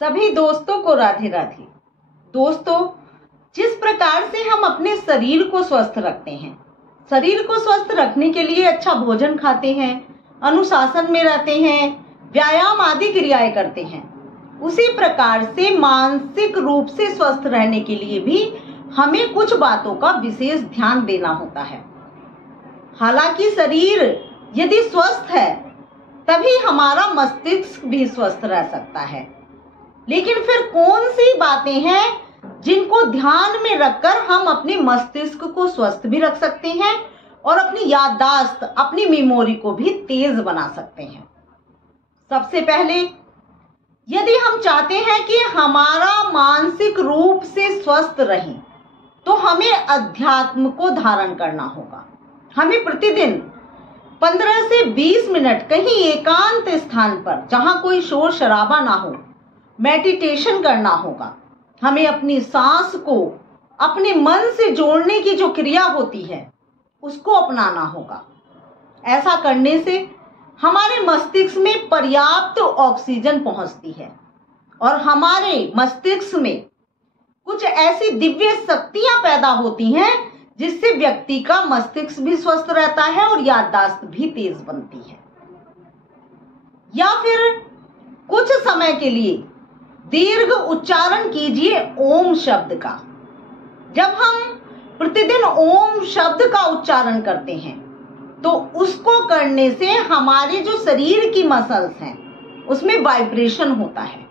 सभी दोस्तों को राधे राधे। दोस्तों, जिस प्रकार से हम अपने शरीर को स्वस्थ रखते हैं, शरीर को स्वस्थ रखने के लिए अच्छा भोजन खाते हैं, अनुशासन में रहते हैं, व्यायाम आदि क्रियाएं करते हैं, उसी प्रकार से मानसिक रूप से स्वस्थ रहने के लिए भी हमें कुछ बातों का विशेष ध्यान देना होता है। हालांकि शरीर यदि स्वस्थ है तभी हमारा मस्तिष्क भी स्वस्थ रह सकता है, लेकिन फिर कौन सी बातें हैं जिनको ध्यान में रखकर हम अपने मस्तिष्क को स्वस्थ भी रख सकते हैं और अपनी याददाश्त, अपनी मेमोरी को भी तेज बना सकते हैं। सबसे पहले, यदि हम चाहते हैं कि हमारा मानसिक रूप से स्वस्थ रहे तो हमें अध्यात्म को धारण करना होगा। हमें प्रतिदिन 15 से 20 मिनट कहीं एकांत स्थान पर, जहां कोई शोर शराबा ना हो, मेडिटेशन करना होगा। हमें अपनी सांस को अपने मन से जोड़ने की जो क्रिया होती है उसको अपनाना होगा। ऐसा करने से हमारे मस्तिष्क में पर्याप्त ऑक्सीजन पहुंचती है और हमारे मस्तिष्क में कुछ ऐसी दिव्य शक्तियां पैदा होती हैं जिससे व्यक्ति का मस्तिष्क भी स्वस्थ रहता है और याददाश्त भी तेज बनती है। या फिर कुछ समय के लिए दीर्घ उच्चारण कीजिए ओम शब्द का। जब हम प्रतिदिन ओम शब्द का उच्चारण करते हैं तो उसको करने से हमारे जो शरीर की मसल्स हैं उसमें वाइब्रेशन होता है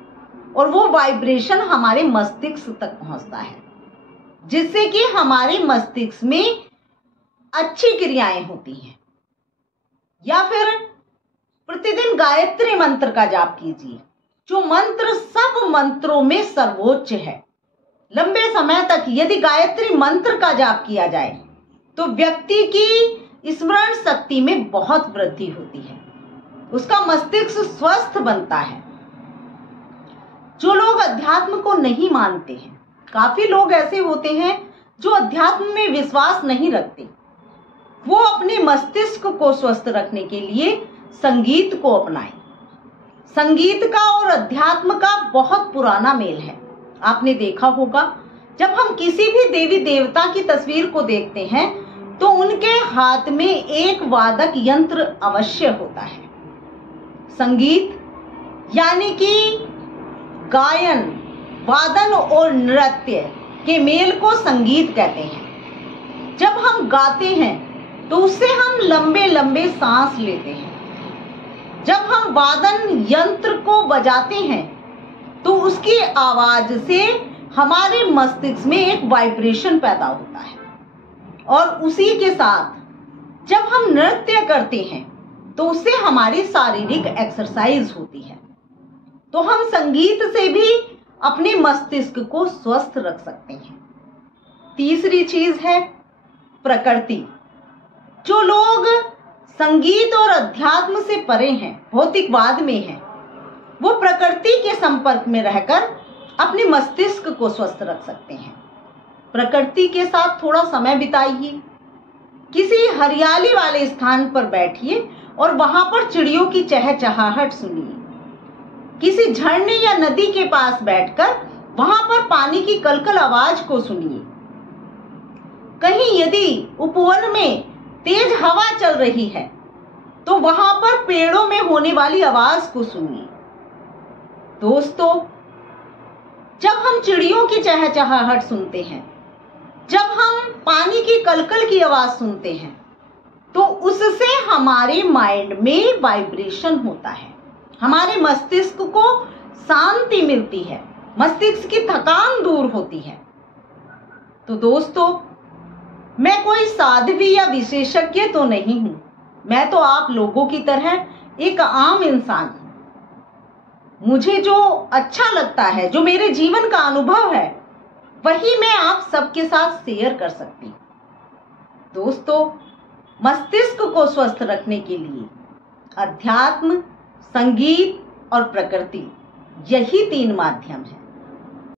और वो वाइब्रेशन हमारे मस्तिष्क तक पहुंचता है, जिससे कि हमारे मस्तिष्क में अच्छी क्रियाएं होती हैं। या फिर प्रतिदिन गायत्री मंत्र का जाप कीजिए, जो मंत्र सब मंत्रों में सर्वोच्च है। लंबे समय तक यदि गायत्री मंत्र का जाप किया जाए तो व्यक्ति की स्मरण शक्ति में बहुत वृद्धि होती है, उसका मस्तिष्क स्वस्थ बनता है। जो लोग अध्यात्म को नहीं मानते हैं, काफी लोग ऐसे होते हैं जो अध्यात्म में विश्वास नहीं रखते, वो अपने मस्तिष्क को स्वस्थ रखने के लिए संगीत को अपनाएं। संगीत का और अध्यात्म का बहुत पुराना मेल है। आपने देखा होगा, जब हम किसी भी देवी देवता की तस्वीर को देखते हैं तो उनके हाथ में एक वादक यंत्र अवश्य होता है। संगीत यानी कि गायन, वादन और नृत्य के मेल को संगीत कहते हैं। जब हम गाते हैं तो उससे हम लंबे लंबे सांस लेते हैं। जब हम वादन यंत्र को बजाते हैं तो उसकी आवाज से हमारे मस्तिष्क में एक वाइब्रेशन पैदा होता है और उसी के साथ जब हम नृत्य करते हैं तो उससे हमारी शारीरिक एक्सरसाइज होती है। तो हम संगीत से भी अपने मस्तिष्क को स्वस्थ रख सकते हैं। तीसरी चीज है प्रकृति। जो लोग संगीत और अध्यात्म से परे हैं, भौतिकवाद में हैं, वो प्रकृति के संपर्क में रहकर अपने मस्तिष्क को स्वस्थ रख सकते हैं। प्रकृति के साथ थोड़ा समय बिताइए, किसी हरियाली वाले स्थान पर बैठिए और वहां पर चिड़ियों की चहचहाहट सुनिए। किसी झरने या नदी के पास बैठकर वहां पर पानी की कलकल आवाज को सुनिए। कहीं यदि उपवन में तेज हवा चल रही है तो वहां पर पेड़ों में होने वाली आवाज को सुनिए। दोस्तों, जब हम चिड़ियों की चहचहाहट सुनते हैं, जब हम पानी की कलकल की आवाज सुनते हैं तो उससे हमारे माइंड में वाइब्रेशन होता है, हमारे मस्तिष्क को शांति मिलती है, मस्तिष्क की थकान दूर होती है। तो दोस्तों, मैं कोई साध्वी या विशेषज्ञ तो नहीं हूं, मैं तो आप लोगों की तरह एक आम इंसान हूं। मुझे जो अच्छा लगता है, जो मेरे जीवन का अनुभव है, वही मैं आप सबके साथ शेयर कर सकती हूं। दोस्तों, मस्तिष्क को स्वस्थ रखने के लिए अध्यात्म, संगीत और प्रकृति, यही 3 माध्यम है।